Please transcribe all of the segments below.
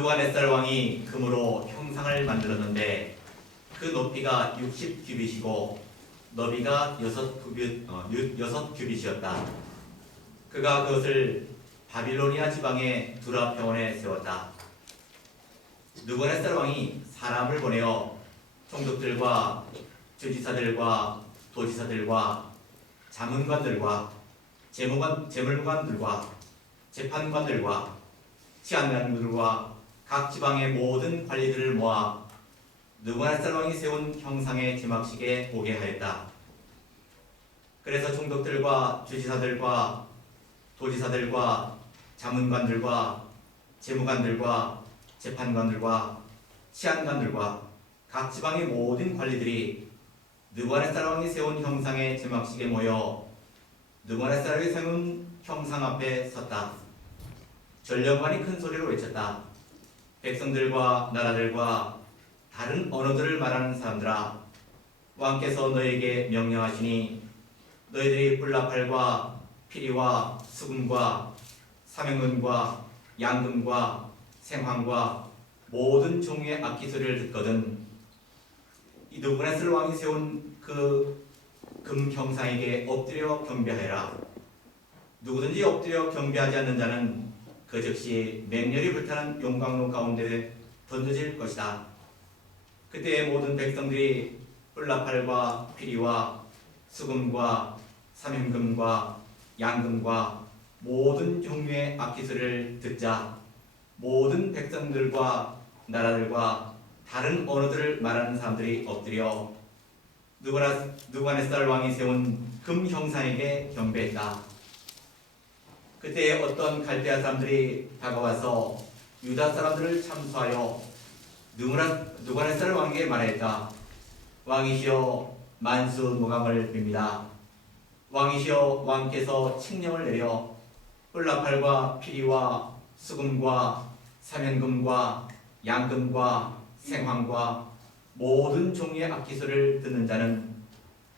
느부갓네살 왕이 금으로 형상을 만들었는데 그 높이가 60규빗이고 너비가 6규빗이었다. 그가 그것을 바빌로니아 지방의 두라 평원에 세웠다. 느부갓네살 왕이 사람을 보내어 총독들과 주지사들과 도지사들과 자문관들과 재물관들과 재판관들과 치안관들과 각 지방의 모든 관리들을 모아 느부갓네살 왕이 세운 형상의 제막식에 오게 하였다. 그래서 총독들과 주지사들과 도지사들과 자문관들과 재무관들과 재판관들과 치안관들과 각 지방의 모든 관리들이 느부갓네살 왕이 세운 형상의 제막식에 모여 느부갓네살 왕이 세운 형상 앞에 섰다. 전령관이 큰 소리로 외쳤다. 백성들과 나라들과 다른 언어들을 말하는 사람들아, 왕께서 너에게 명령하시니 너희들이 뿔나팔과 피리와 수금과 사명금과 양금과 생황과 모든 종류의 악기 소리를 듣거든 이 느부갓네살 왕이 세운 그 금 형상에게 엎드려 경배하여라. 누구든지 엎드려 경배하지 않는 자는 그 즉시 맹렬히 불타는 용광로 가운데 던져질 것이다. 그때의 모든 백성들이 뿔나팔과 피리와 수금과 사명금과 양금과 모든 종류의 악기소리를 듣자 모든 백성들과 나라들과 다른 언어들을 말하는 사람들이 엎드려 느부갓네살 왕이 세운 금 형상에게 경배했다. 그때 어떤 갈대아 사람들이 다가와서 유다 사람들을 참수하여 느부갓네살 왕에게 말하였다. 왕이시여, 만수무강을 빕니다. 왕이시여, 왕께서 칙령을 내려 뿔나팔과 피리와 수금과 사면금과 양금과 생황과 모든 종류의 악기소를 듣는 자는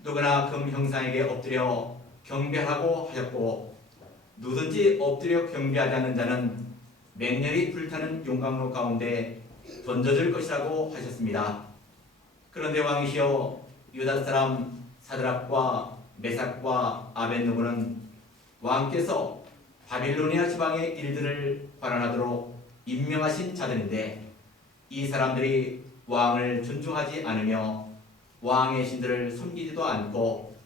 누구나 금 형상에게 엎드려 경배하고 하였고 누구든지 엎드려 경배하지 않는 자는 맹렬히 불타는 용광로 가운데 던져질 것이라고 하셨습니다. 그런데 왕이시여, 유다 사람 사드락과 메삭과 아벳느고는 왕께서 바빌로니아 지방의 일들을 관할하도록 임명하신 자들인데 이 사람들이 왕을 존중하지 않으며 왕의 신들을 섬기지도 않고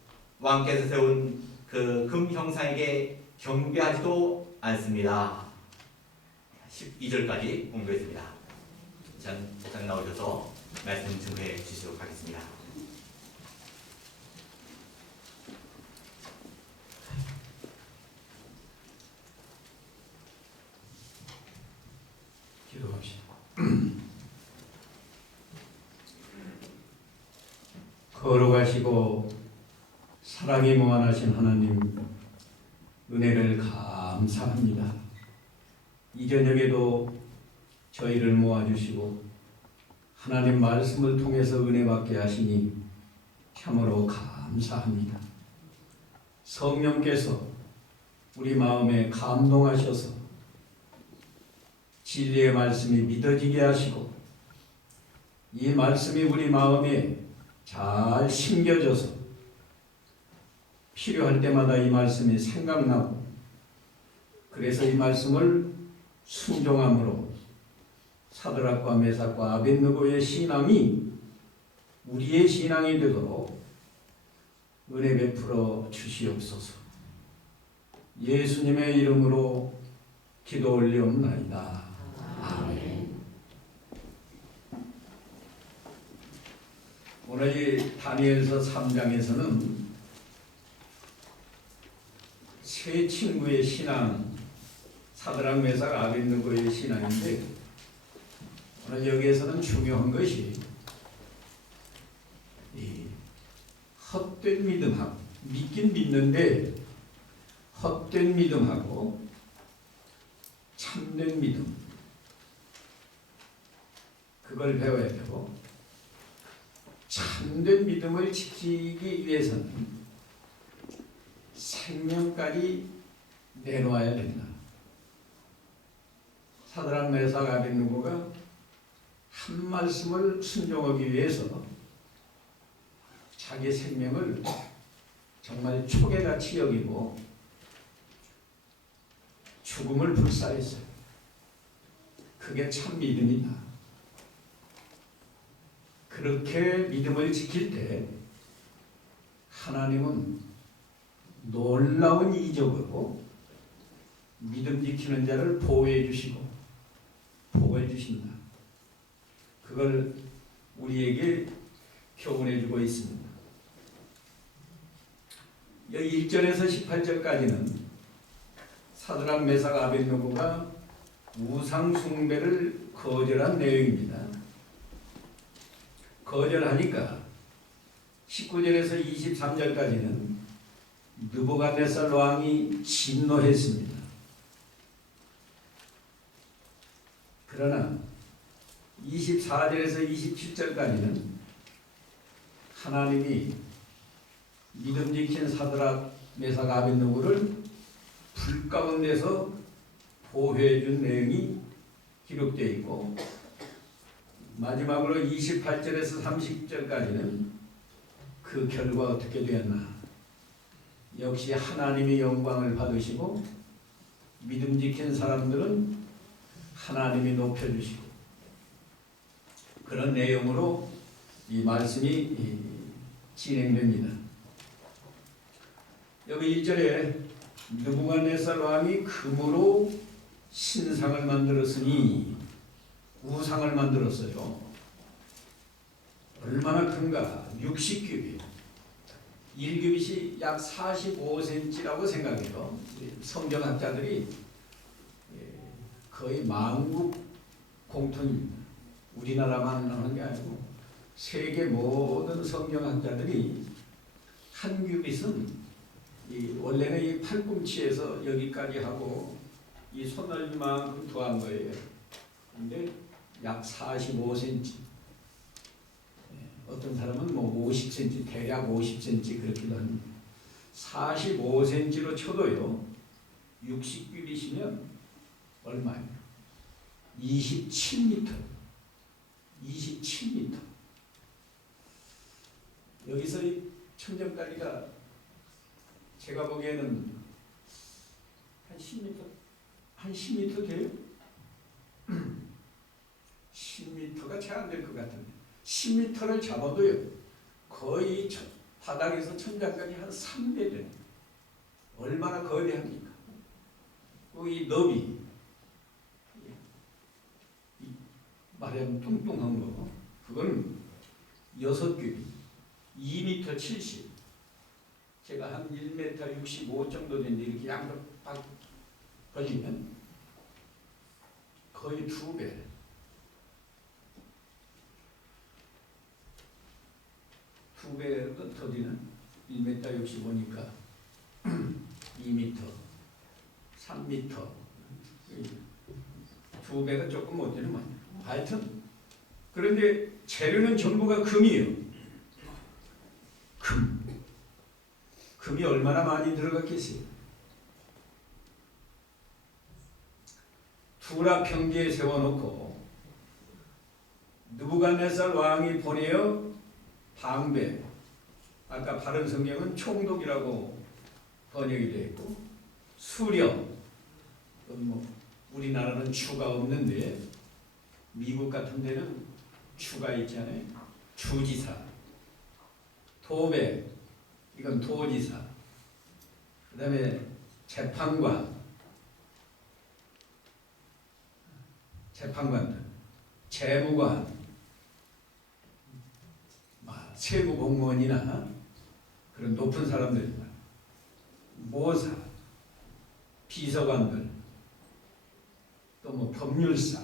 왕께서 세운 그 금 형상에게 경배하지도 않습니다. 12절까지 공부했습니다. 전 나오셔서 말씀 증거해 주시도록 하겠습니다. 기도합시다. 거룩하시고 사랑이 무한하신 하나님, 은혜를 감사합니다. 이 저녁에도 저희를 모아주시고 하나님 말씀을 통해서 은혜 받게 하시니 참으로 감사합니다. 성령께서 우리 마음에 감동하셔서 진리의 말씀이 믿어지게 하시고 이 말씀이 우리 마음에 잘 심겨져서 필요할 때마다 이 말씀이 생각나고 그래서 이 말씀을 순종함으로 사드락과 메삭과 아벳느고의 신앙이 우리의 신앙이 되도록 은혜 베풀어 주시옵소서. 예수님의 이름으로 기도 올리옵나이다. 아멘. 오늘 이 다니엘서 3장에서는 세 친구의 신앙, 사드락 메삭 아벳느고의 신앙인데 오늘 여기에서는 중요한 것이 이 헛된 믿음하고 믿긴 믿는데 헛된 믿음하고 참된 믿음 그걸 배워야 되고 참된 믿음을 지키기 위해서는 생명까지 내놓아야 된다. 사드락 메삭 아벳느고가 한 말씀을 순종하기 위해서 자기 생명을 정말 초계같이 여기고 죽음을 불사했어요. 그게 참 믿음이다. 그렇게 믿음을 지킬 때 하나님은 놀라운 이적으로 믿음 지키는 자를 보호해 주시고 복을 주신다. 그걸 우리에게 교훈해 주고 있습니다. 여기 1절에서 18절까지는 사드락 메삭 아벳느고가 우상 숭배를 거절한 내용입니다. 거절하니까 19절에서 23절까지는 느부갓네살 왕이 진노했습니다. 그러나 24절에서 27절까지는 하나님이 믿음 지킨 사드락 메삭 아벳느고를 불 가운데서 보호해 준 내용이 기록되어 있고, 마지막으로 28절에서 30절까지는 그 결과 어떻게 되었나. 역시 하나님의 영광을 받으시고 믿음 지킨 사람들은 하나님이 높여주시고, 그런 내용으로 이 말씀이 진행됩니다. 여기 1절에 느부갓네살 왕이 금으로 신상을 만들었으니, 우상을 만들었어요. 얼마나 큰가? 60규빗. 1규빗이 약 45cm라고 생각해요. 성경학자들이 거의 만국 공통입니다. 우리나라만 하는 게 아니고 세계 모든 성경학자들이 한 규빗은 원래는 이 팔꿈치에서 여기까지 하고 이 손날만큼 더한 거예요. 근데 약 45cm. 어떤 사람은 뭐 50cm, 대략 50cm 그렇게도 합니다. 45cm로 쳐도요, 60규빗이면 얼마예요? 27m. 27m. 여기서 이 천정다리가 제가 보기에는 한 10m, 한 10m 돼요? 10m가 채 안 될 것 같은데 10m를 잡아도요 거의 바닥에서 천장까지 한 3배 돼요. 얼마나 거대합니까? 이 너비 말하면 뚱뚱한 거, 그건 6규빗 2m 70. 제가 한 1m 65 정도 되는데 이렇게 양쪽 딱 벌리면 거의 2배. 2배보다 더 되는 1m 65니까 2m, 3m, 2배가 조금 못 되는 말이에요. 하여튼 그런데 재료는 전부가 금이에요. 금이 얼마나 많이 들어갔겠어요. 투라 평지에 세워놓고 느부갓네살 왕이 보내어 방배, 아까 바른 성경은 총독이라고 번역이 되어 있고, 수령, 뭐 우리나라는 주가 없는데 미국 같은 데는 주가 있잖아요. 주지사, 도백, 이건 도지사, 그 다음에 재판관, 재판관들, 재무관, 세무 공무원이나 그런 높은 사람들입니다. 모사, 비서관들, 또 뭐 법률사,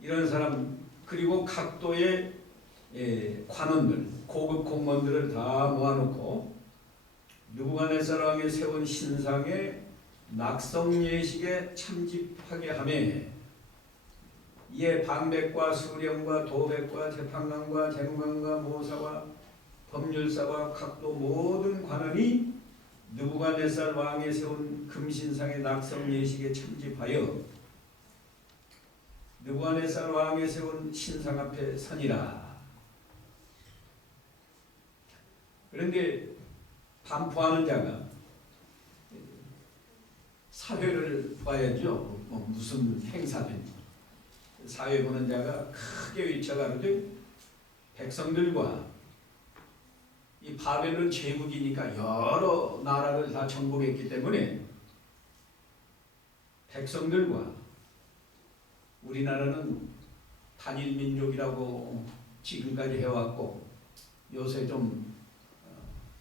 이런 사람, 그리고 각도의 관원들, 고급 공무원들을 다 모아놓고 느부갓네살 왕이 세운 신상에 낙성 예식에 참집하게 하며, 이에 방백과 수령과 도백과 재판관과 재무관과 모사와 법률사와 각도 모든 관원이 느부갓네살 왕이 세운 금신상의 낙성 예식에 참집하여 느부갓네살 왕이 세운 신상 앞에 서니라. 그런데 반포하는 자가 사회를 봐야죠. 무슨 행사든지 사회 보는 자가 크게 외쳐가지고 백성들과 이 바벨론 제국이니까 여러 나라를 다 정복했기 때문에 백성들과 우리나라는 단일 민족이라고 지금까지 해왔고 요새 좀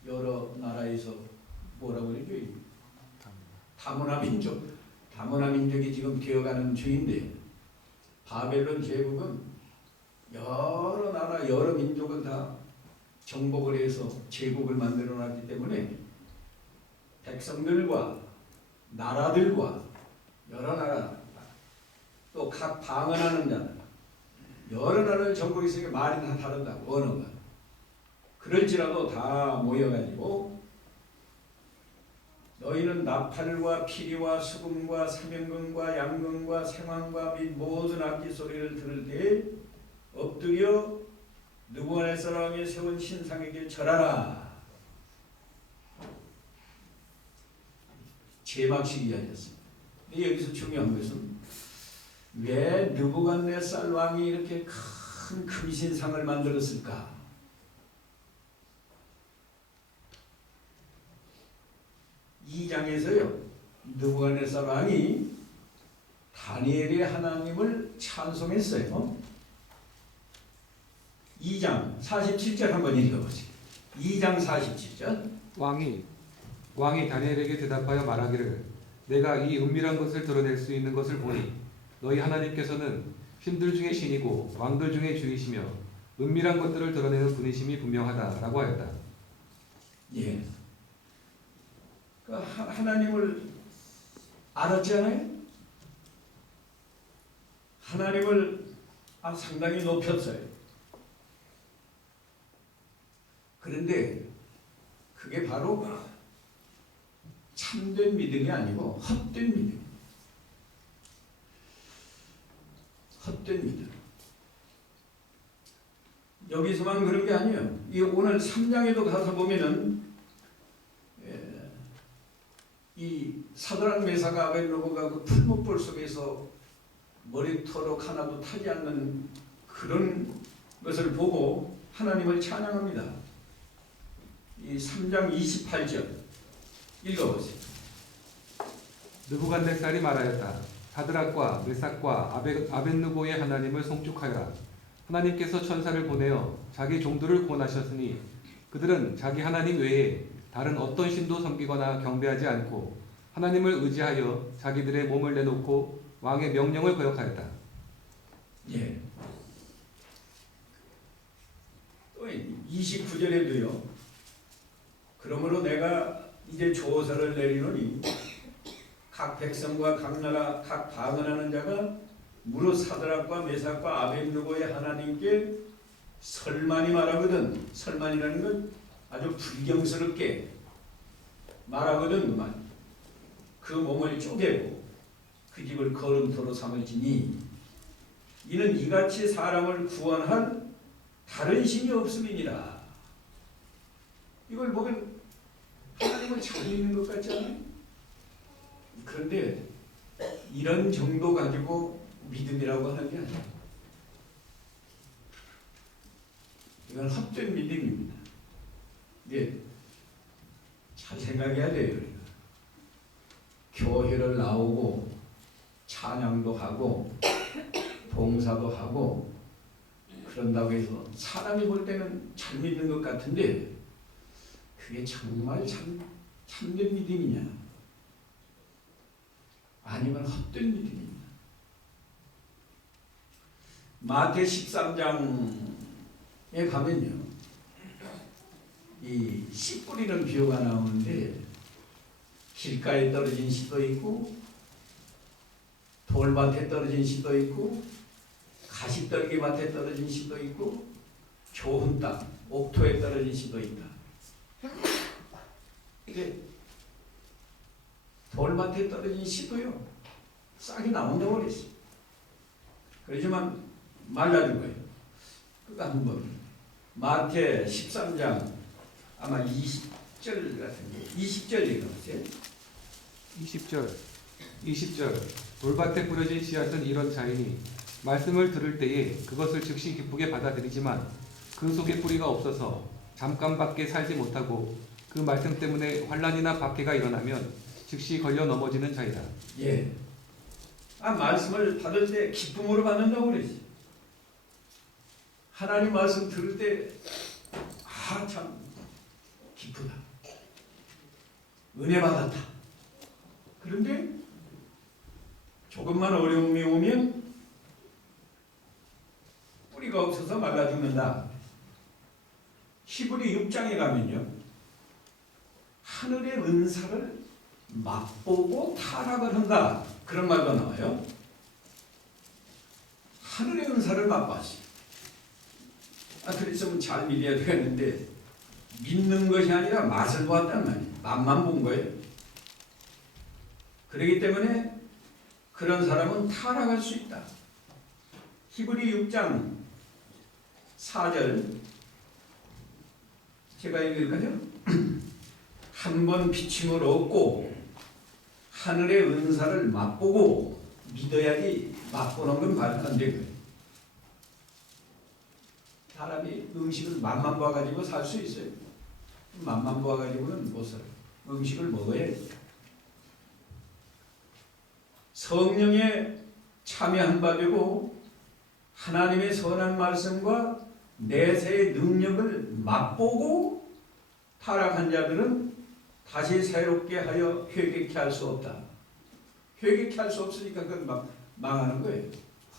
여러 나라에서 뭐라고 그러죠? 다문화 민족이 지금 되어가는 중인데 바벨론 제국은 여러 나라 여러 민족을 다 정복을 해서 제국을 만들어 놨기 때문에 백성들과 나라들과 여러 나라 또 각 방언하는 자 여러 나라를 정복했으니까 말이 다 다르다고 언어가. 그럴지라도 다 모여가지고 너희는 나팔과 피리와 수금과 사명금과 양금과 생황과 및 모든 악기 소리를 들을 때 엎드려 느부갓네살 왕이 세운 신상에게 절하라. 제막식이 아니었습니다. 여기서 중요한 것은 왜 느부갓네살 왕이 이렇게 큰 금신상을 만들었을까? 이 장에서요, 느부갓네살 왕이 다니엘의 하나님을 찬송했어요. 2장 47절 한번 읽어보세요. 2장 47절. 왕이 다니엘에게 대답하여 말하기를 내가 이 은밀한 것을 드러낼 수 있는 것을 보니 너희 하나님께서는 신들 중에 신이고 왕들 중에 주이시며 은밀한 것들을 드러내는 분이심이 분명하다라고 하였다. 예. 하나님을 알았잖아요. 하나님을 상당히 높였어요. 그런데 그게 바로 참된 믿음이 아니고 헛된 믿음. 헛된 믿음. 여기서만 그런 게 아니에요. 이 오늘 3장에도 가서 보면은 이 사드락 메사가 아벳느고가 그 풀목불 속에서 머리털옥 하나도 타지 않는 그런 것을 보고 하나님을 찬양합니다. 이 3장 28절 읽어보세요. 느부갓네살이 말하였다. 사드락과 메삭과 아벳느고의 하나님을 송축하여라. 하나님께서 천사를 보내어 자기 종들을 구원하셨으니 그들은 자기 하나님 외에 다른 어떤 신도 섬기거나 경배하지 않고 하나님을 의지하여 자기들의 몸을 내놓고 왕의 명령을 거역하였다. 예. 또 29절에도요. 그러므로 내가 이제 조서를 내리노니 각 백성과 각 나라 각 방언하는 자가 무릇 사드락과 메삭과 아벳느고의 하나님께 설만이 말하거든. 설만이라는 건 아주 불경스럽게 말하거든. 그만 그 몸을 쪼개고 그 집을 거름토로 삼을지니 이는 이같이 사람을 구원할 다른 신이 없음이니라. 이걸 보면 하나님을 잘 믿는 것 같지 않아요? 그런데 이런 정도 가지고 믿음이라고 하는 게 아니에요. 이건 헛된 믿음입니다. 네, 잘 생각해야 돼요. 우리가. 교회를 나오고 찬양도 하고 봉사도 하고 그런다고 해서 사람이 볼 때는 잘 믿는 것 같은데 그게 정말 참된 믿음이냐? 아니면 헛된 믿음입니다. 마태 13장에 가면요, 이 씨 뿌리는 비유가 나오는데 길가에 떨어진 씨도 있고 돌밭에 떨어진 씨도 있고 가시떨기밭에 떨어진 씨도 있고 좋은 땅, 옥토에 떨어진 씨도 있다. 근데 돌밭에 떨어진 씨도요 싹이 나온다고 그랬어요. 그렇지만 말라진 거예요. 그가 한번 마태 13장 아마 20절 같은데 20절 읽어보세요. 20절 돌밭에 뿌려진 씨앗은 이런 자이니 말씀을 들을 때에 그것을 즉시 기쁘게 받아들이지만 그 속에 뿌리가 없어서 잠깐밖에 살지 못하고 그 말씀 때문에 환난이나 박해가 일어나면 즉시 걸려 넘어지는 자이다. 예. 말씀을 받을 때 기쁨으로 받는다고 그러지. 하나님 말씀 들을 때 참 기쁘다. 은혜 받았다. 그런데 조금만 어려움이 오면 뿌리가 없어서 말라 죽는다. 히브리 6장에 가면요. 하늘의 은사를 맛보고 타락을 한다. 그런 말도 나와요. 하늘의 은사를 맛봤어요. 그랬으면 잘 믿어야 되겠는데 믿는 것이 아니라 맛을 보았단 말이에요. 맛만 본 거예요. 그렇기 때문에 그런 사람은 타락할 수 있다. 히브리 6장 4절 제가 읽을까요? 한 번 비침을 얻고 하늘의 은사를 맛보고 믿어야지 맛보는 건 말도 안 되고요. 사람이 음식을 맛만 봐가지고 살 수 있어요. 맛만 봐가지고는 못 살아요. 음식을 먹어야지. 성령에 참여한 바 되고 하나님의 선한 말씀과 내세의 능력을 맛보고 타락한 자들은 다시 새롭게 하여 회개케 할 수 없다. 회개케 할 수 없으니까 그건 막 망하는 거예요.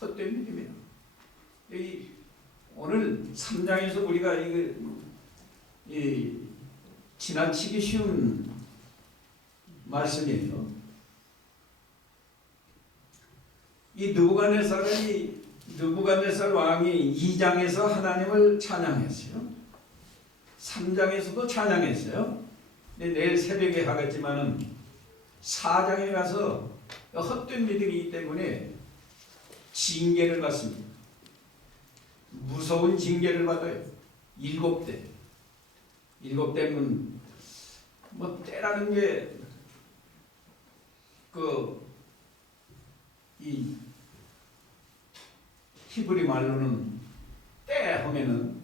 헛된 일이에요. 여기 오늘 3장에서 우리가 이 지나치기 쉬운 말씀이에요. 이 느부갓네살 왕이 2장에서 하나님을 찬양했어요. 3장에서도 찬양했어요. 근데 내일 새벽에 하겠지만은 4장에 가서 헛된 일이기 때문에 징계를 받습니다. 무서운 징계를 받아요. 7대. 7대면 뭐 때라는 게 이 히브리 말로는 때 하면은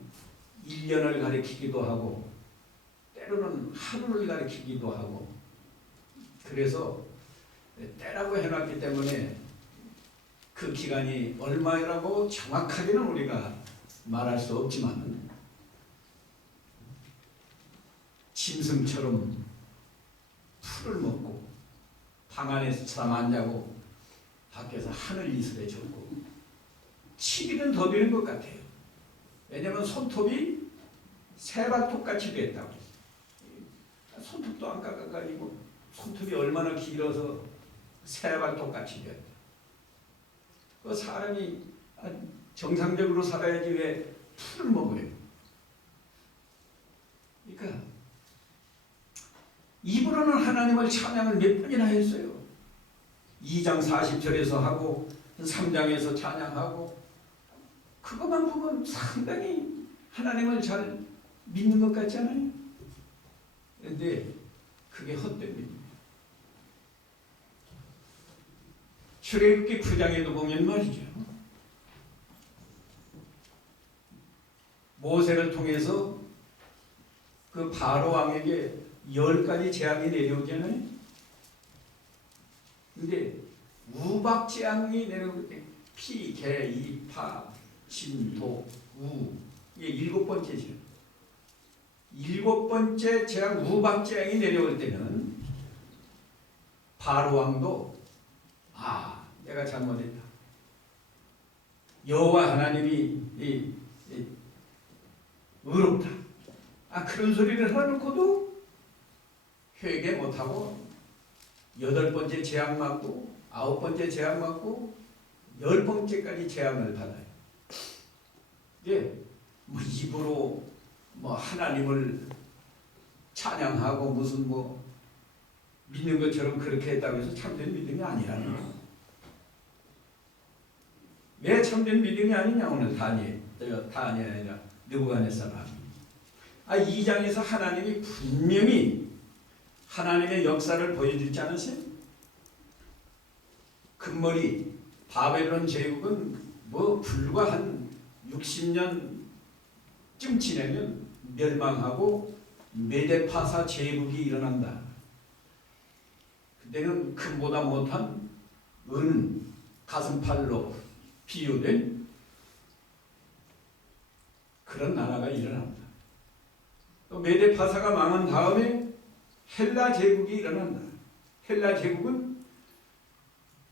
1년을 가리키기도 하고 때로는 하루를 가리키기도 하고 그래서 때라고 해놨기 때문에 그 기간이 얼마라고 정확하게는 우리가 말할 수 없지만 짐승처럼 풀을 먹고 방 안에서 잠 안 자고 밖에서 하늘 이슬에 젖고 7일은 더 되는 것 같아요. 왜냐하면 손톱이 새발톱같이 됐다고. 손톱도 안 깎아가지고 손톱이 얼마나 길어서 새발톱같이 됐다. 그 사람이 정상적으로 살아야지 왜 풀을 먹어요. 그러니까 입으로는 하나님을 찬양을 몇 번이나 했어요. 2장 40절에서 하고 3장에서 찬양하고 그것만 보면 상당히 하나님을 잘 믿는 것 같지 않아요? 그런데 그게 헛됩니다. 출애굽기 9장에도 보면 말이죠. 모세를 통해서 그 바로 왕에게 10가지 재앙이 내려오잖아요. 근데 우박 재앙이 내려올 때 피, 개, 이, 파, 진, 독, 우 이게 7번째죠. 7번째 재앙 우박 재앙이 내려올 때는 바로 왕도 내가 잘못했다. 여호와 하나님이 의롭다. 그런 소리를 해놓고도 회개 못하고 8번째 재앙 맞고 9번째 재앙 맞고 10번째까지 재앙을 받아요. 이게 뭐 입으로 뭐 하나님을 찬양하고 무슨 뭐 믿는 것처럼 그렇게 했다고 해서 참된 믿음이 아니라는 거. 왜 참된 믿음이 아니냐? 오늘 다니엘 아니라 느부갓네살 왕. 2장에서 하나님이 분명히 하나님의 역사를 보여주지 않으세요? 금머리 바벨론 제국은 뭐 불과 한 60년쯤 지나면 멸망하고 메데파사 제국이 일어난다. 그때는 금보다 못한 은 가슴팔로 비유된 그런 나라가 일어납니다. 또 메데파사가 망한 다음에 헬라 제국이 일어난다. 헬라 제국은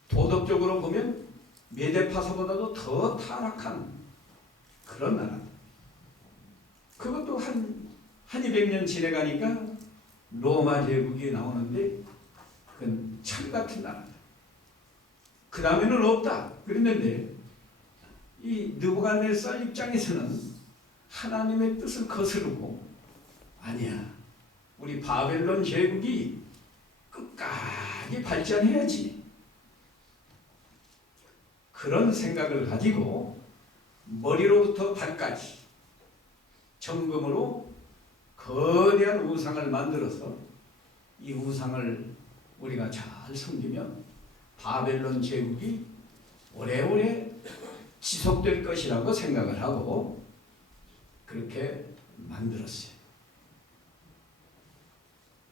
도덕적으로 보면 메데파사보다도 더 타락한 그런 나라다. 그것도 한 200년 지나가니까 로마 제국이 나오는데 그건 천같은 나라다. 그 다음에는 없다. 그랬는데 이 느부갓네살 입장에서는 하나님의 뜻을 거스르고 아니야. 우리 바벨론 제국이 끝까지 발전해야지. 그런 생각을 가지고 머리로부터 발까지 정금으로 거대한 우상을 만들어서 이 우상을 우리가 잘 섬기면 바벨론 제국이 오래오래 지속될 것이라고 생각을 하고 그렇게 만들었어요.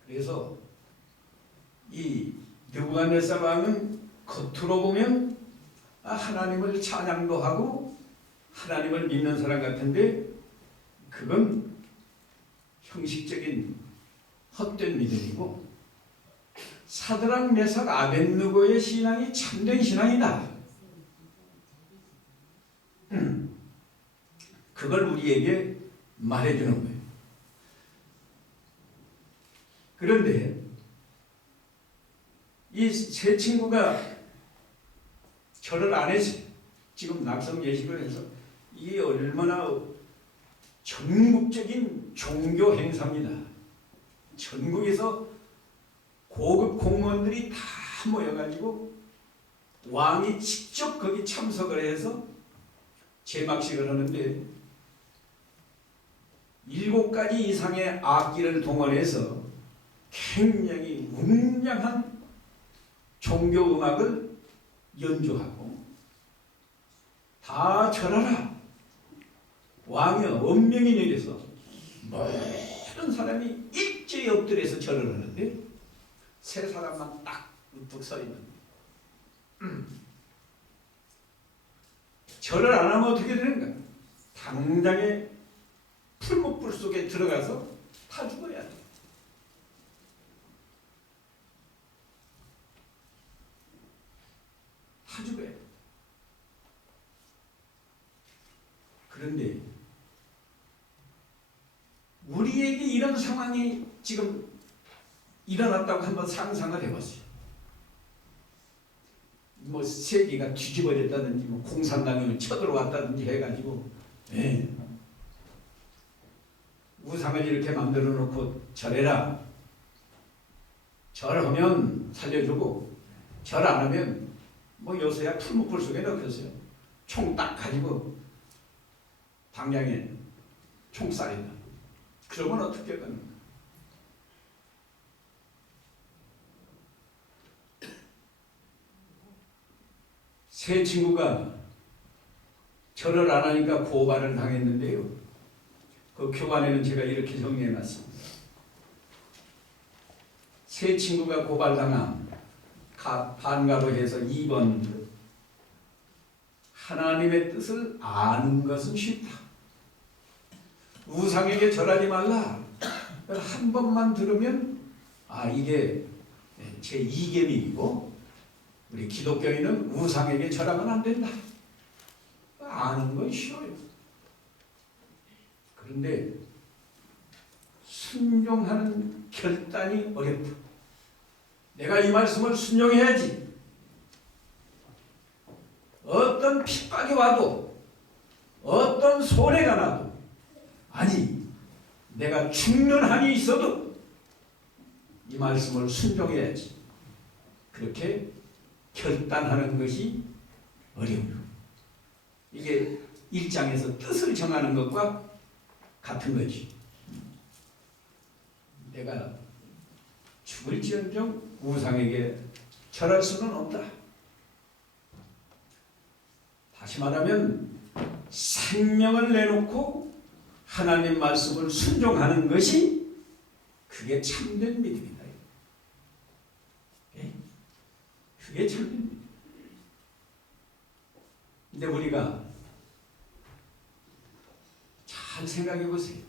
그래서 이 느부갓네살 왕은 겉으로 보면 하나님을 찬양도 하고 하나님을 믿는 사람 같은데 그건 형식적인 헛된 믿음이고 사드락 메삭 아벳느고의 신앙이 참된 신앙이다. 그걸 우리에게 말해주는 거예요. 그런데 이 세 친구가 절을 안 했어요. 지금 낙성 예식을 해서 이게 얼마나 전국적인 종교 행사입니다. 전국에서 고급 공무원들이 다 모여가지고 왕이 직접 거기 참석을 해서 제막식을 하는데 7가지 이상의 악기를 동원해서 굉장히 웅장한 종교 음악을 연주하고 다 절하라. 왕이 엄명히 내려서 모든 사람이 일제히 엎드려서 절을 하는데 세 사람만 딱 우뚝 서 있는. 절을 안 하면 어떻게 되는가? 당장에 풀목불 속에 들어가서 타 죽어야 돼. 타 죽어야 돼. 그런데 우리에게 이런 상황이 지금 일어났다고 한번 상상을 해봤어요. 뭐 세계가 뒤집어졌다든지 뭐 공산당이 쳐들어왔다든지 해가지고 우상을 이렇게 만들어 놓고 절해라. 절하면 살려주고 절 안 하면 뭐 요새야 풀목불 속에 넣겠어요. 총 딱 가지고 방향에 총 쏴린다. 그러면 어떻게 하는? 세 친구가 절을 안 하니까 고발을 당했는데요. 그 교관에는 제가 이렇게 정리해놨습니다. 세 친구가 고발당한 반가로 해서 2번 하나님의 뜻을 아는 것은 쉽다. 우상에게 절하지 말라. 한 번만 들으면 이게 제 2계명이고 우리 기독교인은 우상에게 절하면 안 된다. 아는 건 쉬워요. 그런데 순종하는 결단이 어렵다. 내가 이 말씀을 순종해야지. 어떤 핍박이 와도 어떤 손해가 나도 아니 내가 죽는 한이 있어도 이 말씀을 순종해야지. 그렇게 결단하는 것이 어려워요. 이게 1장에서 뜻을 정하는 것과 같은 거지. 내가 죽을지언정 우상에게 절할 수는 없다. 다시 말하면 생명을 내놓고 하나님 말씀을 순종하는 것이 그게 참된 믿음이다. 그게 참된 믿음. 근데 우리가 잘 생각해 보세요.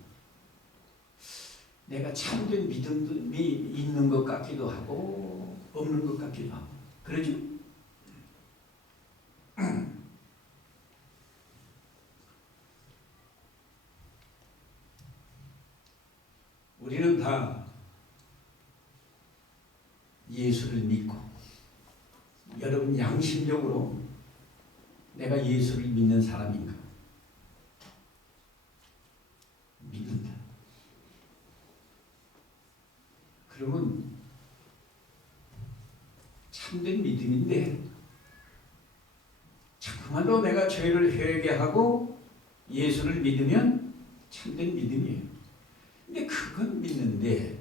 내가 참된 믿음이 있는 것 같기도 하고 없는 것 같기도 하고 그러죠? 우리는 다 예수를 믿고, 여러분 양심적으로 내가 예수를 믿는 사람인가? 믿는다. 그러면 참된 믿음인데, 정말로 내가 죄를 회개하고 예수를 믿으면 참된 믿음이에요. 근데 그건 믿는데,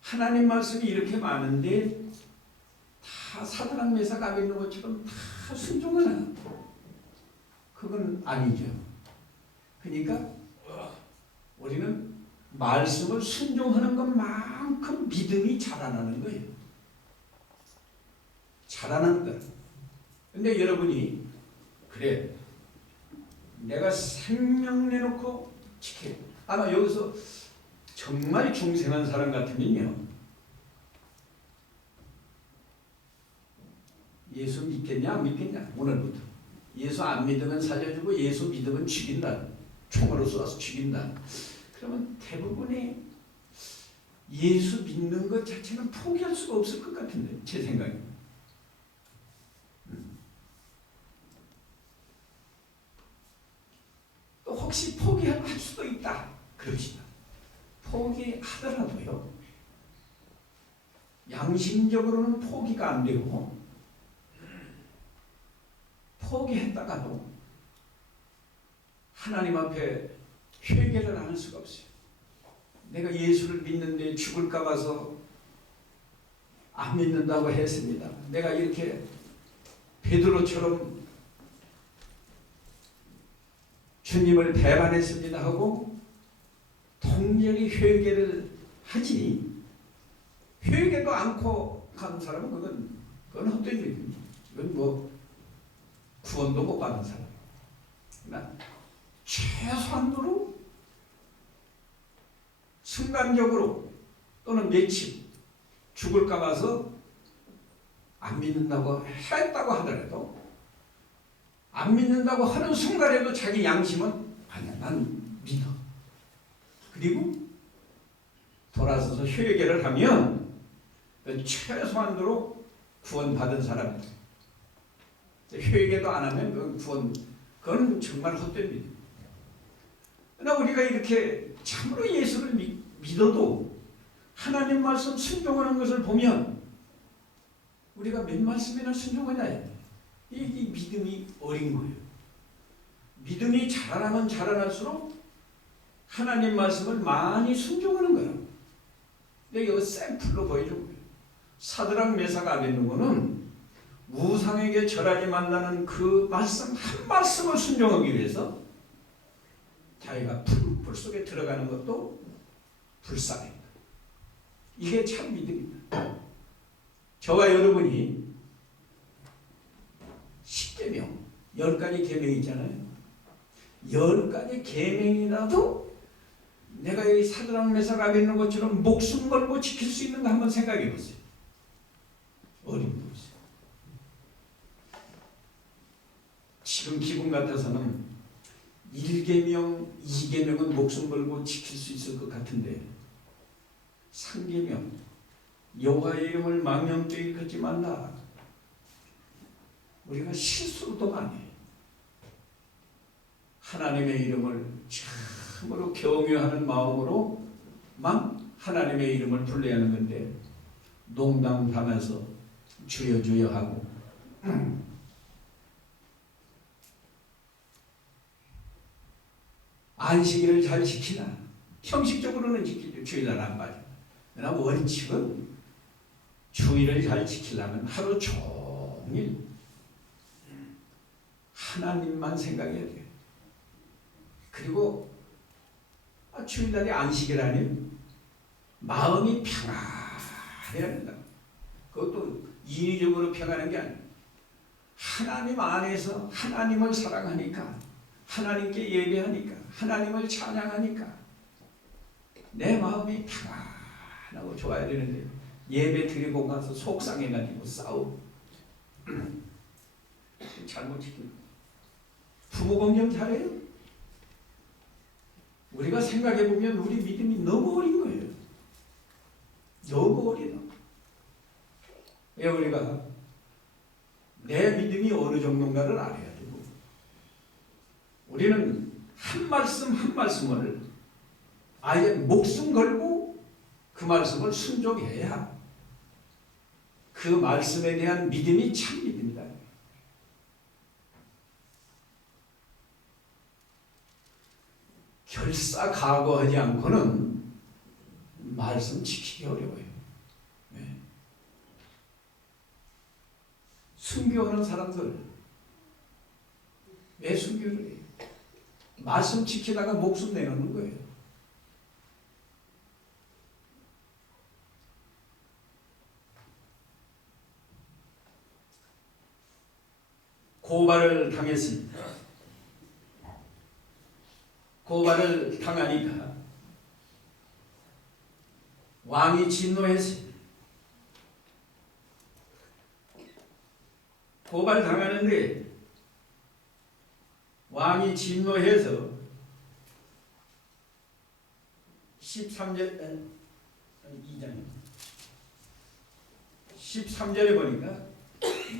하나님 말씀이 이렇게 많은데 다 사드락 메삭 아벳느고처럼 다 순종하나? 그건 아니죠. 그러니까 우리는 말씀을 순종하는 것만큼 믿음이 자라나는 거예요. 자라나는 거예요. 근데 여러분이 그래, 내가 생명 내놓고 지켜. 아마 여기서 정말 중생한 사람 같으면요, 예수 믿겠냐 안 믿겠냐. 오늘부터 예수 안 믿으면 살려주고 예수 믿으면 죽인다, 총으로 쏘아서 죽인다. 그러면 대부분이 예수 믿는 것 자체는 포기할 수가 없을 것 같은데, 제 생각에. 또 혹시 포기할 수도 있다 그러시다. 포기하더라도요, 양심적으로는 포기가 안 되고, 포기했다가도 하나님 앞에 회개를 안 할 수가 없어요. 내가 예수를 믿는데 죽을까 봐서 안 믿는다고 했습니다. 내가 이렇게 베드로처럼 주님을 배반했습니다 하고 통렬히 회개를 하지, 회개도 않고 가는 사람은 그건 헛된 일입니다. 이건 뭐 구원도 못 받은 사람. 그러나 최소한으로 순간적으로 또는 며칠 죽을까 봐서 안 믿는다고 했다고 하더라도, 안 믿는다고 하는 순간에도 자기 양심은 아니야, 난 믿어. 그리고 돌아서서 회개를 하면 최소한으로 구원받은 사람이다. 회개도 안 하면 그건 정말 헛된 믿음. 그러나 우리가 이렇게 참으로 예수를 믿어도 하나님 말씀 순종하는 것을 보면 우리가 몇 말씀이나 순종하냐? 이 믿음이 어린 거예요. 믿음이 자라나면 자라날수록 하나님 말씀을 많이 순종하는 거예요. 근데 이거 샘플로 보여준 거예요. 사드락 메삭 아벳느고는 우상에게 절하지 말라는 그 말씀 한 말씀을 순종하기 위해서 자기가 불 속에 들어가는 것도 불쌍해요. 이게 참 믿음입니다. 저와 여러분이 10계명, 10가지 계명이 있잖아요. 10가지 계명이라도 내가 이 사드락 메삭 아벳느고처럼 목숨 걸고 지킬 수 있는가 한번 생각해 보세요. 어림도 없어요. 지금 기분 같아서는 1계명, 2계명은 목숨 걸고 지킬 수 있을 것 같은데 3계명, 여호와의 이름을 망령되이 일컫지 말라. 우리가 실수로도 많이 해요. 하나님의 이름을 참으로 경외하는 마음으로만 하나님의 이름을 불러야 하는 건데 농담 담아서 주여 주여 하고 안식일을 잘 지키나? 형식적으로는 지키죠. 주일날 안 빠져. 그러나 원칙은 주일을 잘 지키려면 하루 종일 하나님만 생각해야 돼요. 그리고 주일날이 안식이라니 마음이 평안해야 된다. 그것도 인위적으로 평안한 게 아니에요. 하나님 안에서 하나님을 사랑하니까, 하나님께 예배하니까, 하나님을 찬양하니까 내 마음이 평안하고 좋아야 되는데 예배 드리고 가서 속상해가지고 싸우고 잘못 지키고 부모 공경 잘해요? 우리가 생각해보면 우리 믿음이 너무 어린 거예요. 너무 어리다. 왜 우리가 내 믿음이 어느 정도인가를 알아야 되고 우리는 한 말씀 한 말씀을 아예 목숨 걸고 그 말씀을 순종해야 그 말씀에 대한 믿음이 참 믿음이다. 결사각오하지 않고는 말씀 지키기 어려워요. 네. 순교하는 사람들 왜 순교를 해요? 말씀 지키다가 목숨 내놓는 거예요. 고발을 당했습니다. 고발을 당하니까 왕이 진노했습니다. 고발 당하는데 왕이 진노해서 13절에 보니까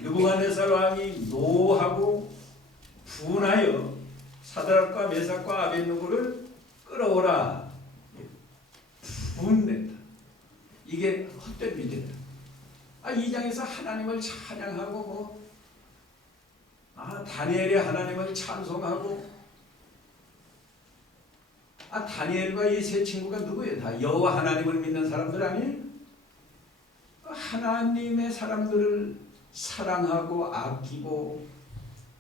느부갓네살 왕이 노하고 분하여 사드락과 메삭과 아벳느고를 끌어오라. 분냈다. 이게 헛된 믿음이다. 이 장에서 하나님을 찬양하고 다니엘이 하나님을 찬송하고 다니엘과 이 세 친구가 누구예요? 다 여호와 하나님을 믿는 사람들 아니에요? 하나님의 사람들을 사랑하고 아끼고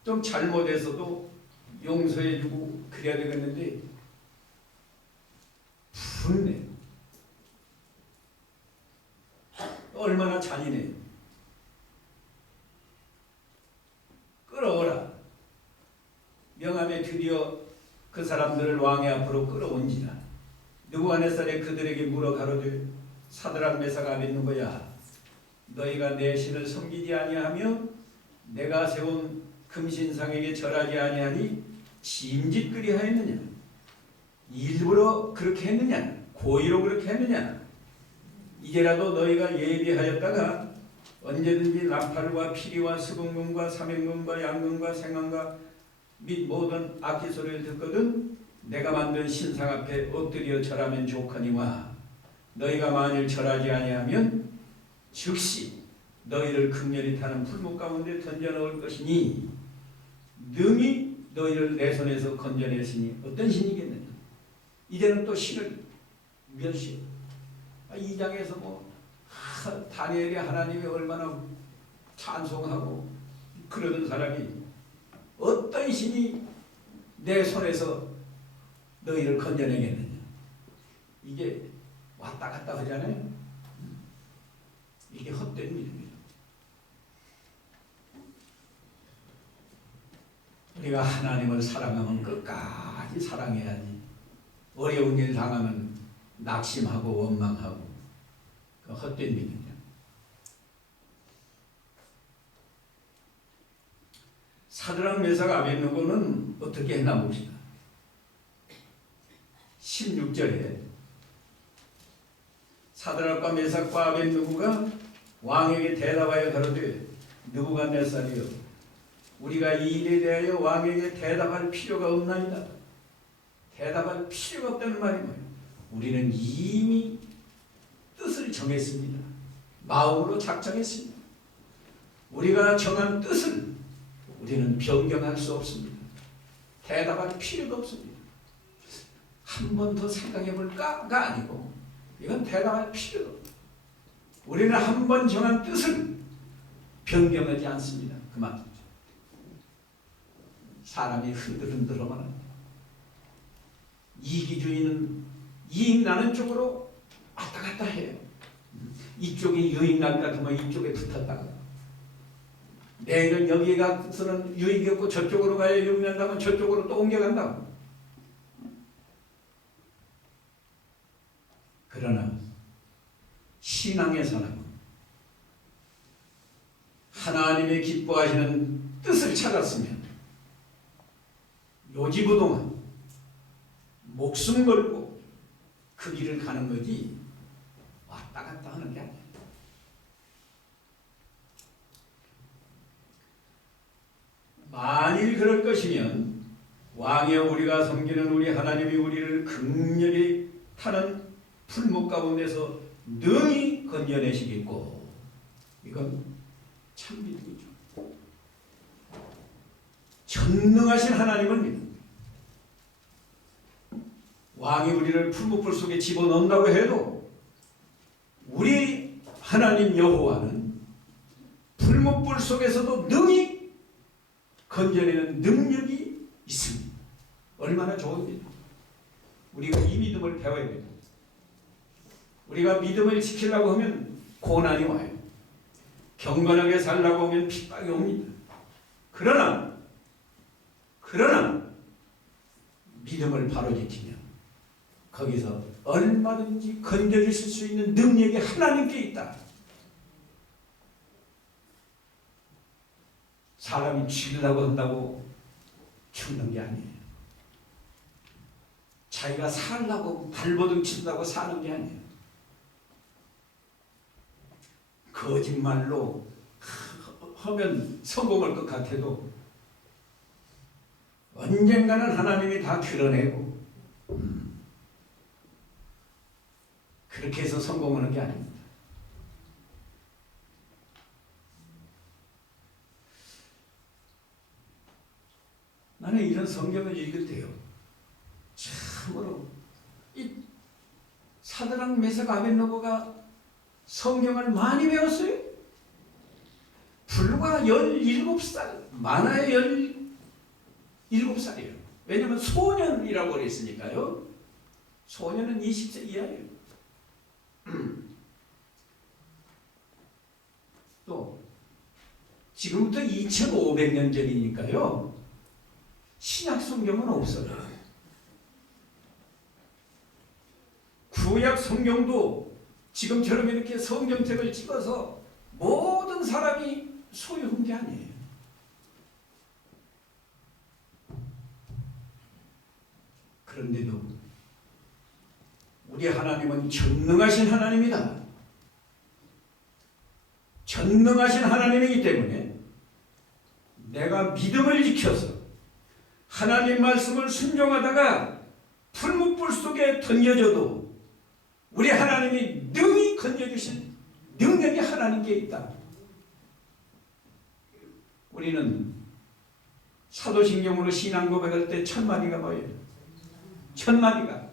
좀 잘못해서도 용서해주고 그래야 되겠는데 분해. 얼마나 잔인해요. 끌어오라. 명함에 드디어 그 사람들을 왕의 앞으로 끌어온지라. 느부갓네살이 그들에게 물어 가로되 사드락 메삭 아벳느고야 너희가 내 신을 섬기지 아니하며 내가 세운 금신상에게 절하지 아니하니 짐짓그리 하였느냐? 일부러 그렇게 했느냐? 고의로 그렇게 했느냐? 이제라도 너희가 예비하였다가 언제든지 나팔과 피리와 수금금과 사명금과 양금과 생황과 및 모든 악기 소리를 듣거든 내가 만든 신상 앞에 엎드려 절하면 좋거니와 너희가 만일 절하지 아니하면 즉시 너희를 극렬히 타는 풀목 가운데 던져 넣을 것이니 능히 너희를 내 손에서 건져냈으니 어떤 신이겠느냐. 이제는 또 신을 멸시해. 이 장에서 다니엘이 하나님이 얼마나 찬송하고 그러던 사람이 어떤 신이 내 손에서 너희를 건져내겠느냐. 이게 왔다 갔다 하잖아요. 이게 헛된 믿음이에요. 우리가 하나님을 사랑하면 끝까지 사랑해야지. 어려운 일 당하면 낙심하고 원망하고 그 헛된 믿음이야. 사드락 메삭 아벳느고는 어떻게 했나 봅시다. 16절에 사드락과 메삭과 아벳느고가 왕에게 대답하여 가로되 느부갓네살이여 우리가 이 일에 대하여 왕에게 대답할 필요가 없나이다. 대답할 필요가 없다는 말이 뭐예요? 우리는 이미 정했습니다. 마음으로 작정했습니다. 우리가 정한 뜻을 우리는 변경할 수 없습니다. 대답할 필요도 없습니다. 한 번 더 생각해 볼까가 아니고 이건 대답할 필요도 없습니다. 우리는 한 번 정한 뜻을 변경하지 않습니다. 그만. 사람이 흔들흔들하면 이기주의는 이익 나는 쪽으로 왔다 갔다 해요. 이쪽이 유익 날 것 같으면 이쪽에 붙었다가 내일은 여기 가서는 유익이 없고 저쪽으로 가야 유익 난다면 저쪽으로 또 옮겨간다고. 그러나 신앙의 사람은 하나님의 기뻐하시는 뜻을 찾았으면 요지부동한 목숨 걸고 그 길을 가는 거지 왔다 갔다 하는 게 아니야. 만일 그럴 것이면 왕이여 우리가 섬기는 우리 하나님이 우리를 극렬히 타는 풀목 가운데서 능히 건져내시겠고 이건 참 믿음이죠. 전능하신 하나님을 믿는 왕이 우리를 풀목불 속에 집어넣는다고 해도 우리 하나님 여호와는 풀목불 속에서도 능히 건져내는 능력이 있습니다. 얼마나 좋은 믿음. 우리가 이 믿음을 배워야 됩니다. 우리가 믿음을 지키려고 하면 고난이 와요. 경건하게 살려고 하면 핍박이 옵니다. 그러나 믿음을 바로 지키면 거기서 얼마든지 건져주실 수 있는 능력이 하나님께 있다. 사람이 죽이려고 한다고 죽는 게 아니에요. 자기가 살려고 발버둥 친다고 사는 게 아니에요. 거짓말로 하면 성공할 것 같아도 언젠가는 하나님이 다 드러내고 그렇게 해서 성공하는 게 아닙니다. 나는 이런 성경을 읽을 때요 참으로 이 사드락 메삭 아벳느고가 성경을 많이 배웠어요. 불과 17살, 많아야 17살이에요. 왜냐하면 소년이라고 그랬으니까요. 소년은 20세 이하예요. 또 지금부터 2500년 전이니까요. 신약 성경은 없어요. 구약 성경도 지금처럼 이렇게 성경책을 찍어서 모든 사람이 소유한 게 아니에요. 그런데도 우리 하나님은 전능하신 하나님이다. 전능하신 하나님이기 때문에 내가 믿음을 지켜서 하나님 말씀을 순종하다가 풀무불 속에 던져져도 우리 하나님이 능히 건져주신 능력이 하나님께 있다. 우리는 사도신경으로 신앙 고백할 때 첫마디가 뭐예요? 첫마디가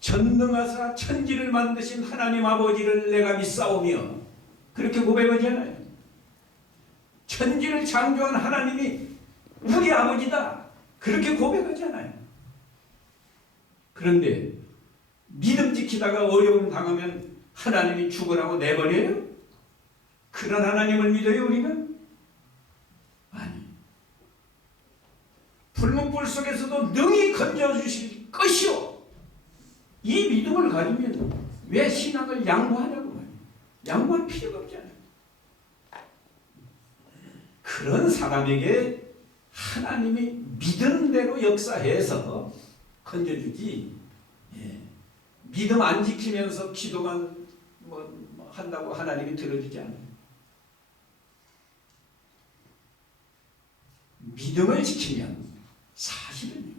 전능하사 천지를 만드신 하나님 아버지를 내가 믿사오며 그렇게 고백하잖아요. 천지를 창조한 하나님이 우리 아버지다. 그렇게 고백하잖아요. 그런데 믿음 지키다가 어려움 당하면 하나님이 죽으라고 내버려요? 그런 하나님을 믿어요 우리가? 아니. 불문불 속에서도 능히 건져주실 것이요. 이 믿음을 가지면 왜 신앙을 양보하냐고 말이에요. 양보할 필요가 없잖아요. 그런 사람에게 하나님이 믿은 대로 역사해서 건져주지. 믿음 안 지키면서 기도만 한다고 하나님이 들어주지 않아요. 믿음을 지키면 사실은요.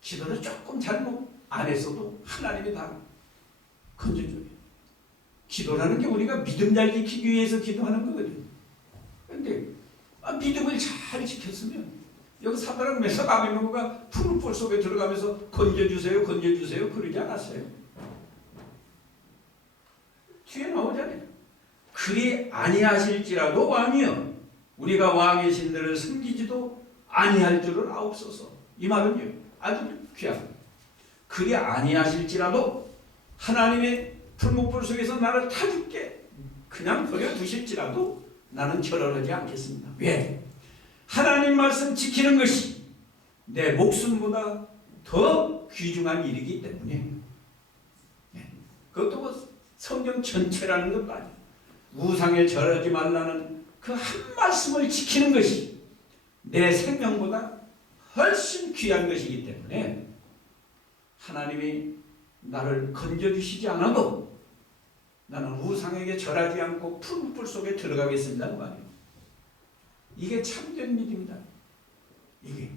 기도를 조금 잘못 안 했어도 하나님이 다 건져줘요. 기도라는 게 우리가 믿음 잘 지키기 위해서 기도하는 거거든요. 그런데 믿음을 잘 지켰으면 여기 사드락 메삭 아벤노고가 푸른 불 속에 들어가면서 건져주세요 건져주세요 그러지 않았어요. 뒤에 나오잖아요. 그리 아니하실지라도 왕이여 우리가 왕의 신들을 섬기지도 아니할 줄을 아옵소서. 이 말은요 아주 귀합니다. 그리 아니하실지라도 하나님의 풀목불 속에서 나를 타 죽게 그냥 버려두실지라도 나는 절하지 않겠습니다. 왜? 하나님 말씀 지키는 것이 내 목숨보다 더 귀중한 일이기 때문에. 그것도 뭐 성경 전체라는 것도 아니에요. 우상에 절하지 말라는 그 한 말씀을 지키는 것이 내 생명보다 훨씬 귀한 것이기 때문에 하나님이 나를 건져주시지 않아도 나는 우상에게 절하지 않고 푸른 불 속에 들어가겠습니다는 말이에요. 이게 참된 믿음이다. 이게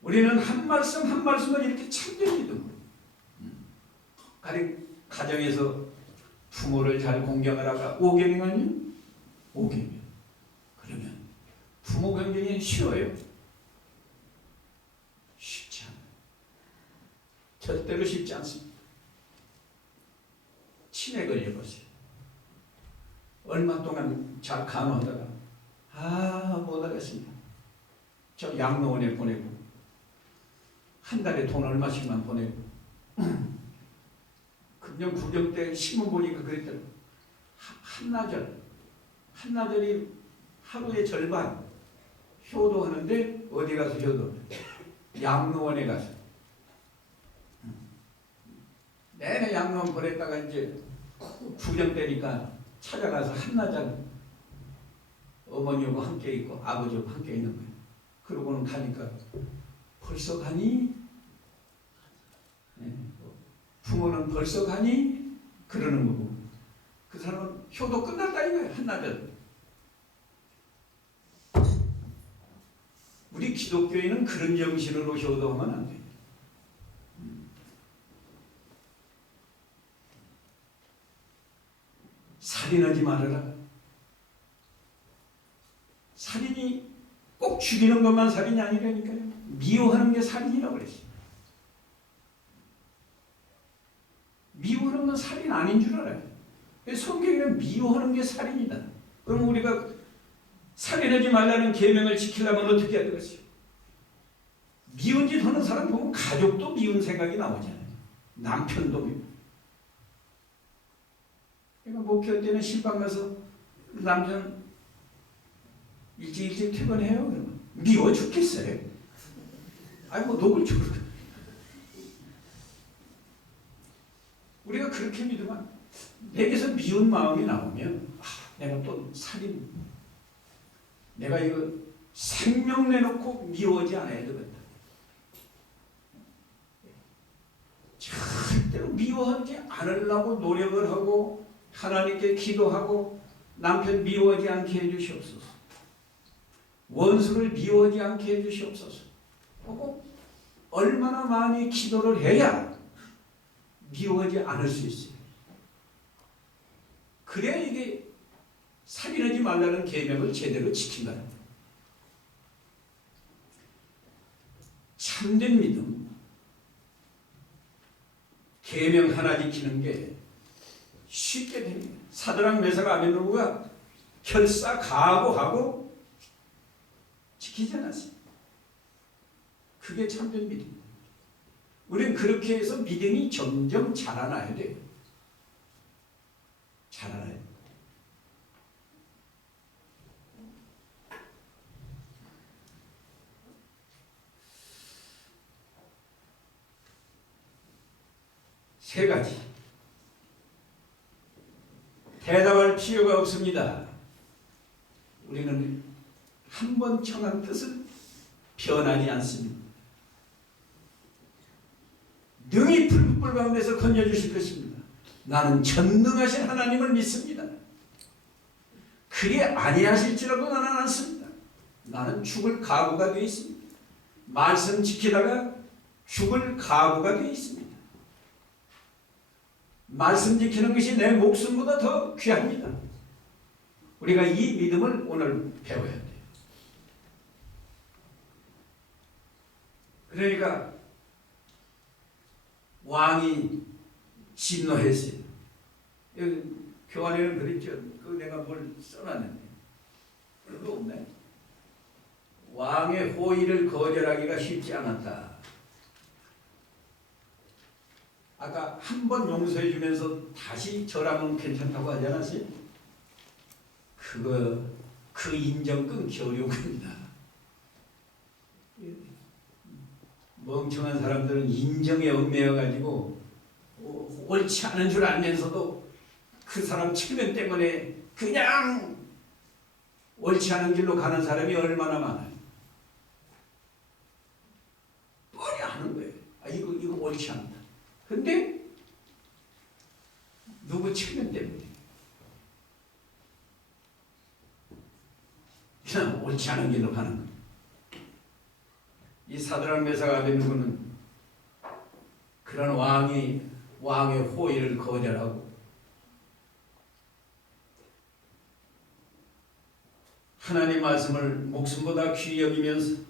우리는 한 말씀 한 말씀을 이렇게 참된 믿음으로 가정에서 부모를 잘 공경하라가 5계명 아니에요? 5계명. 그러면 부모 경쟁이 쉬워요? 쉽지 않아요. 절대로 쉽지 않습니다. 치매 걸려보세요. 얼마 동안 잘 간호하다가 못하겠습니다. 저 양로원에 보내고 한 달에 돈 얼마씩만 보내고 금년 구경 때 신문 보니까 그랬더라고요. 한나절이 하루의 절반 효도하는데 어디 가서 효도? 양로원에 가서 내내 양로원 보냈다가 이제 구경 때니까 찾아가서 한나절 어머니하고 함께 있고 아버지하고 함께 있는 거예요. 그러고는 가니까 벌써 가니? 부모는 벌써 가니? 그러는 거고 그 사람은 효도 끝났다 이거예요. 한나절. 우리 기독교인은 그런 정신으로 효도하면 안 돼요. 살인하지 말아라. 살인이 꼭 죽이는 것만 살인이 아니라니까요. 미워하는 게 살인이라고 그랬어요. 미워하는 건 살인 아닌 줄 알아요. 성경에는 미워하는 게 살인이다. 그럼 우리가 살인하지 말라는 계명을 지키려면 어떻게 해야 되겠어요? 미운 짓 하는 사람 보면 가족도 미운 생각이 나오잖아요. 남편도 미워. 그러니까 목회 때는 신방 가서 남편 일찍 퇴근해요. 그러면 미워 죽겠어요. 아니 뭐 녹을 죽을. 우리가 그렇게 믿으면 내게서 미운 마음이 나오면 내가 또 살인 내가 이거 생명 내놓고 미워하지 않아야 되겠다. 절대로 미워하지 않으려고 노력을 하고 하나님께 기도하고 남편 미워하지 않게 해주시옵소서. 원수를 미워하지 않게 해주시옵소서. 하고 얼마나 많이 기도를 해야 미워하지 않을 수 있어요. 그래야 이게 살인하지 말라는 계명을 제대로 지킨다는 거예요. 참된 믿음, 계명 하나 지키는 게 쉽게 됩니다. 사드락 메삭 아벤노고가 결사각오하고 지키지 않았어요. 그게 참된 믿음입니다. 우리는 그렇게 해서 믿음이 점점 자라나야 돼요. 자라나요. 세 가지. 대답할 필요가 없습니다. 우리는 한 번 청한 뜻은 변하지 않습니다. 능히 풀불 가운데서 건져주실 것입니다. 나는 전능하신 하나님을 믿습니다. 그리 아니하실지라도 나는 않습니다. 나는 죽을 각오가 되어 있습니다. 말씀 지키다가 죽을 각오가 되어 있습니다. 말씀 지키는 것이 내 목숨보다 더 귀합니다. 우리가 이 믿음을 오늘 배워야 돼요. 그러니까 왕이 진노했어요. 여기 교환에는 그랬죠. 그 내가 뭘 써놨는데 별로 없네. 왕의 호의를 거절하기가 쉽지 않았다. 아까 한 번 용서해 주면서 다시 절하면 괜찮다고 하지 않았어요? 그 인정 끊기 어려웁니다. 멍청한 사람들은 인정에 얽매여가지고 옳지 않은 줄 알면서도 그 사람 체면 때문에 그냥 옳지 않은 길로 가는 사람이 얼마나 많아요. 뻔히 아는 거예요. 아, 이거 옳지 않다. 근데 누구 체면 때문에 그냥 옳지 않은 길로 가는 거예요. 이 사드락 메삭 아벳느고는 그런 왕의 호의를 거절하고 하나님 말씀을 목숨보다 귀히 여기면서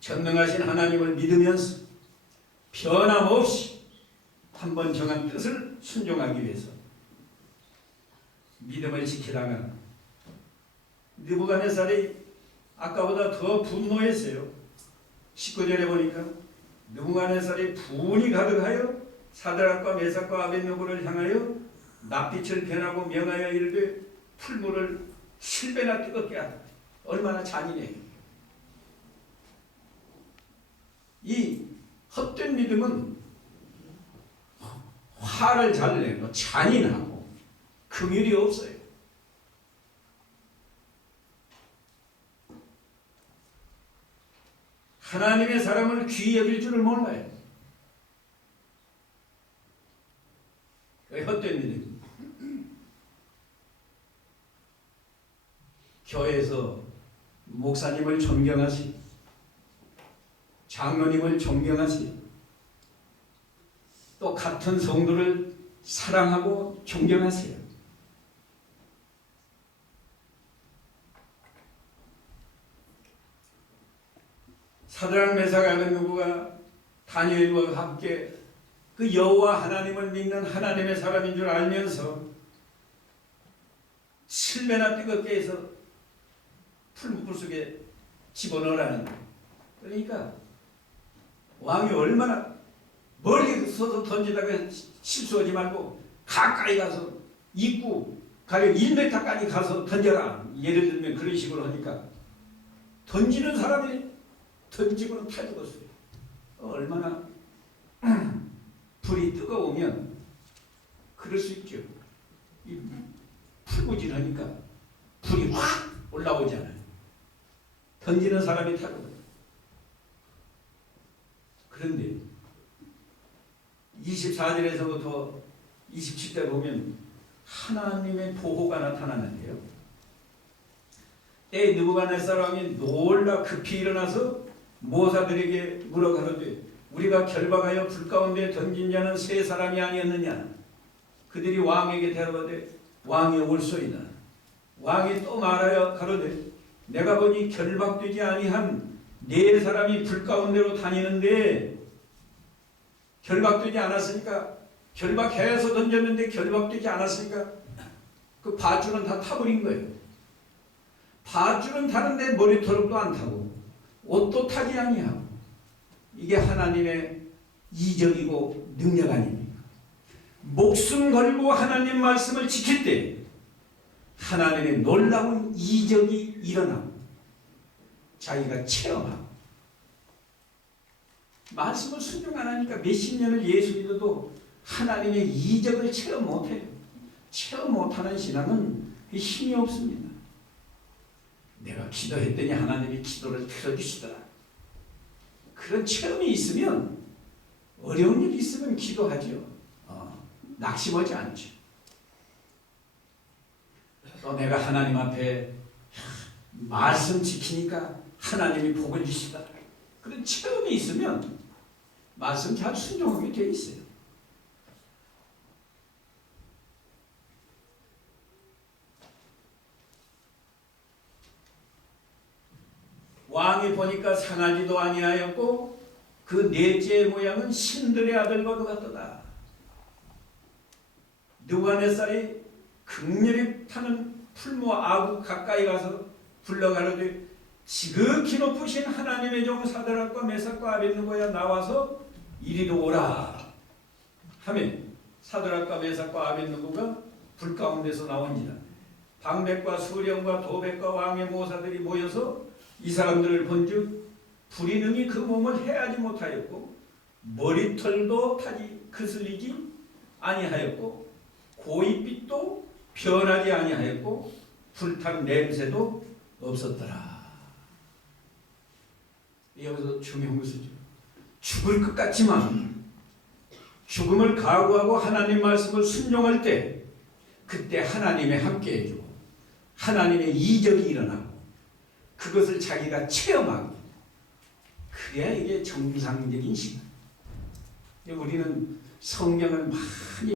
전능하신 하나님을 믿으면서 변함없이 한 번 정한 뜻을 순종하기 위해서 믿음을 지키다가 느부갓네살이 아까보다 더 분노했어요. 19절에 보니까 느부갓네살이 분이 가득하여 사드락과 메삭과 아벳느고를 향하여 낯빛을 변하고 명하여 이르되 풀물을 7배나 뜨겁게 하다. 얼마나 잔인해요. 이 헛된 믿음은 화를 잘 내고 잔인하고 긍휼이 없어요. 하나님의 사람을 귀히 여길 줄을 몰라요. 헛된 믿음. 교회에서 목사님을 존경하시, 장로님을 존경하시, 또 같은 성도를 사랑하고 존경하세요. 사드락 메삭 아벳느고가 다니엘과 함께 그 여호와 하나님을 믿는 하나님의 사람인 줄 알면서 7배나 뜨겁게 해서 풀무불 속에 집어넣으라는 거예요. 그러니까 왕이 얼마나 멀리 서서 던지다가 실수하지 말고 가까이 가서 입구 가령 1m까지 가서 던져라. 예를 들면 그런 식으로 하니까 던지는 사람이 던지고는 타 죽었어요. 얼마나 불이 뜨거우면 그럴 수 있죠. 이 풀무질하니까 불이 확 올라오잖아요. 던지는 사람이 타 죽어요. 그런데 24절에서부터 27절 보면 하나님의 보호가 나타나는데요. 때에 느부갓네살 왕이 놀라 급히 일어나서 모사들에게 물어 가로되 우리가 결박하여 불 가운데 던진 자는 세 사람이 아니었느냐. 그들이 왕에게 대답하되 왕이 옳소이다. 왕이 또 말하여 가로되 내가 보니 결박되지 아니한 네 사람이 불 가운데로 다니는데 결박되지 않았으니까 결박해서 던졌는데 결박되지 않았으니까 그 밧줄은 다 타버린 거예요. 밧줄은 타는데 머리털도 안 타고 옷도 타지 아니하고 이게 하나님의 이적이고 능력 아닙니까? 목숨 걸고 하나님 말씀을 지킬 때 하나님의 놀라운 이적이 일어나고 자기가 체험하고 말씀을 순종 안 하니까 몇십 년을 예수 믿어도 하나님의 이적을 체험 못해요. 체험 못하는 신앙은 힘이 없습니다. 내가 기도했더니 하나님이 기도를 들어주시더라. 그런 체험이 있으면 어려운 일이 있으면 기도하죠. 낙심하지 않죠. 또 내가 하나님 앞에 말씀 지키니까 하나님이 복을 주시더라. 그런 체험이 있으면 말씀 잘 순종하게 돼 있어요. 왕이 보니까 상하지도 아니하였고 그 넷째의 모양은 신들의 아들과도 같도다. 느부갓네살이 극렬히 타는 풀무 아구 가까이 가서 불러가르되 지극히 높으신 하나님의 종 사드락과 메삭과 아벳느고야 나와서 이리로 오라 하면 사드락과 메삭과 아벳느고가 불 가운데서 나온지라. 방백과 수령과 도백과 왕의 모사들이 모여서 이 사람들을 본즉 불이 능히 그 몸을 해하지 못하였고 머리털도 타지 그슬리지 아니하였고 고깃빛도 변하지 아니하였고 불탄 냄새도 없었더라. 여기서 중요한 것이죠. 죽을 것 같지만 죽음을 각오하고 하나님 말씀을 순종할 때 그때 하나님의 함께 해주고 하나님의 이적이 일어나고 그것을 자기가 체험하고 그래야 이게 정상적인 신앙. 우리는 성경을 많이